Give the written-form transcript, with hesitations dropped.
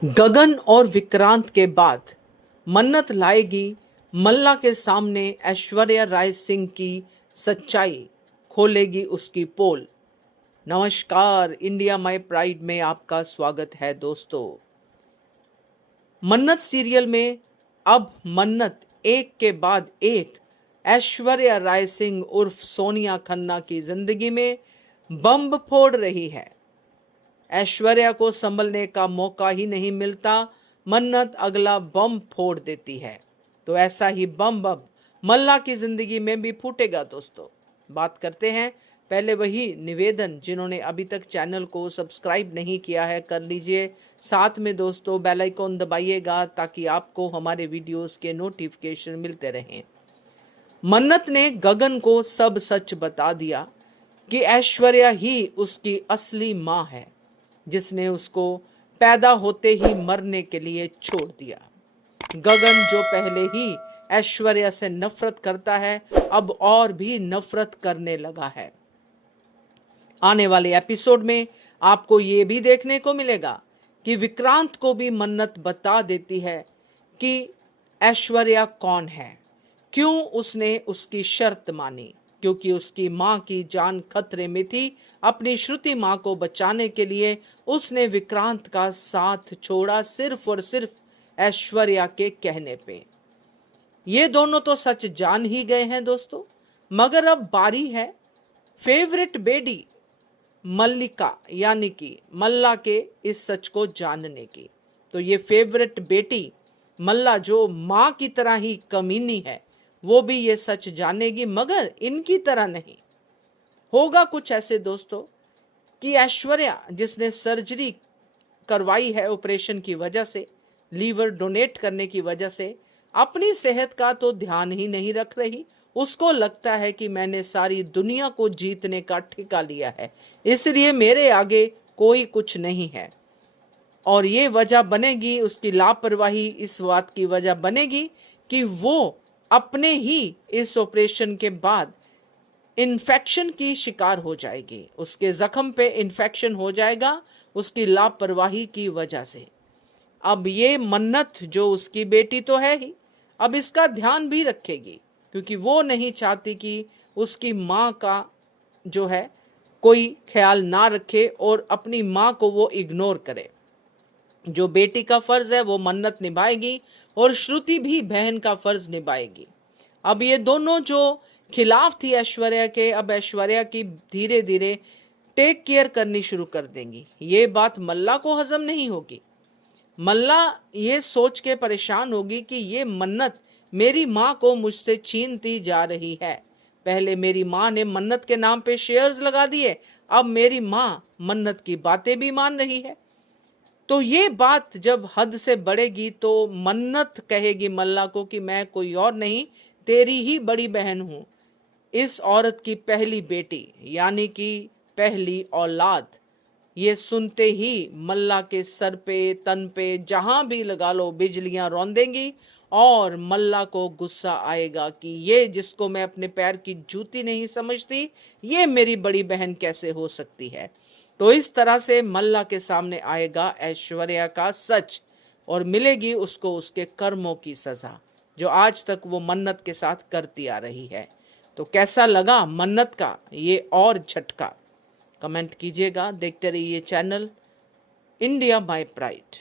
गगन और विक्रांत के बाद मन्नत लाएगी मल्ला के सामने ऐश्वर्या राय सिंह की सच्चाई, खोलेगी उसकी पोल। नमस्कार, इंडिया माय प्राइड में आपका स्वागत है दोस्तों। मन्नत सीरियल में अब मन्नत एक के बाद एक ऐश्वर्या राय सिंह उर्फ सोनिया खन्ना की जिंदगी में बम फोड़ रही है। ऐश्वर्या को संभलने का मौका ही नहीं मिलता, मन्नत अगला बम फोड़ देती है। तो ऐसा ही बम बम मल्ला की जिंदगी में भी फूटेगा दोस्तों। बात करते हैं, पहले वही निवेदन, जिन्होंने अभी तक चैनल को सब्सक्राइब नहीं किया है कर लीजिए। साथ में दोस्तों बेल आइकॉन दबाइएगा ताकि आपको हमारे वीडियोस के नोटिफिकेशन मिलते रहें। मन्नत ने गगन को सब सच बता दिया कि ऐश्वर्या ही उसकी असली मां है, जिसने उसको पैदा होते ही मरने के लिए छोड़ दिया। गगन जो पहले ही ऐश्वर्या से नफरत करता है, अब और भी नफरत करने लगा है। आने वाले एपिसोड में आपको ये भी देखने को मिलेगा कि विक्रांत को भी मन्नत बता देती है कि ऐश्वर्या कौन है, क्यों उसने उसकी शर्त मानी, क्योंकि उसकी मां की जान खतरे में थी। अपनी श्रुति मां को बचाने के लिए उसने विक्रांत का साथ छोड़ा, सिर्फ और सिर्फ ऐश्वर्या के कहने पे। ये दोनों तो सच जान ही गए हैं दोस्तों, मगर अब बारी है फेवरेट बेटी मल्लिका यानी कि मल्ला के इस सच को जानने की। तो ये फेवरेट बेटी मल्ला, जो मां की तरह ही कमीनी है, वो भी ये सच जानेगी, मगर इनकी तरह नहीं। होगा कुछ ऐसे दोस्तों कि ऐश्वर्या, जिसने सर्जरी करवाई है ऑपरेशन की वजह से, लीवर डोनेट करने की वजह से, अपनी सेहत का तो ध्यान ही नहीं रख रही। उसको लगता है कि मैंने सारी दुनिया को जीतने का ठेका लिया है, इसलिए मेरे आगे कोई कुछ नहीं है। और ये वजह बनेगी, उसकी लापरवाही इस बात की वजह बनेगी कि वो अपने ही इस ऑपरेशन के बाद इन्फेक्शन की शिकार हो जाएगी। उसके जख्म पे इन्फेक्शन हो जाएगा उसकी लापरवाही की वजह से। अब ये मन्नत, जो उसकी बेटी तो है ही, अब इसका ध्यान भी रखेगी, क्योंकि वो नहीं चाहती कि उसकी माँ का जो है कोई ख्याल ना रखे और अपनी माँ को वो इग्नोर करे। जो बेटी का फर्ज है वो मन्नत निभाएगी और श्रुति भी बहन का फर्ज निभाएगी। अब ये दोनों जो खिलाफ थी ऐश्वर्या के, अब ऐश्वर्या की धीरे धीरे टेक केयर करनी शुरू कर देंगी। ये बात मल्ला को हजम नहीं होगी। मल्ला ये सोच के परेशान होगी कि ये मन्नत मेरी माँ को मुझसे छीनती जा रही है। पहले मेरी माँ ने मन्नत के नाम पे शेयर्स लगा दिए, अब मेरी माँ मन्नत की बातें भी मान रही है। तो ये बात जब हद से बढ़ेगी तो मन्नत कहेगी मल्ला को कि मैं कोई और नहीं, तेरी ही बड़ी बहन हूं, इस औरत की पहली बेटी यानी कि पहली औलाद। ये सुनते ही मल्ला के सर पे, तन पे, जहां भी लगा लो बिजलियां रौंदेंगी और मल्ला को गुस्सा आएगा कि ये जिसको मैं अपने पैर की जूती नहीं समझती, ये मेरी बड़ी बहन कैसे हो सकती है। तो इस तरह से मल्ला के सामने आएगा ऐश्वर्या का सच और मिलेगी उसको उसके कर्मों की सजा, जो आज तक वो मन्नत के साथ करती आ रही है। तो कैसा लगा मन्नत का ये और झटका, कमेंट कीजिएगा। देखते रहिए चैनल इंडिया माय प्राइड।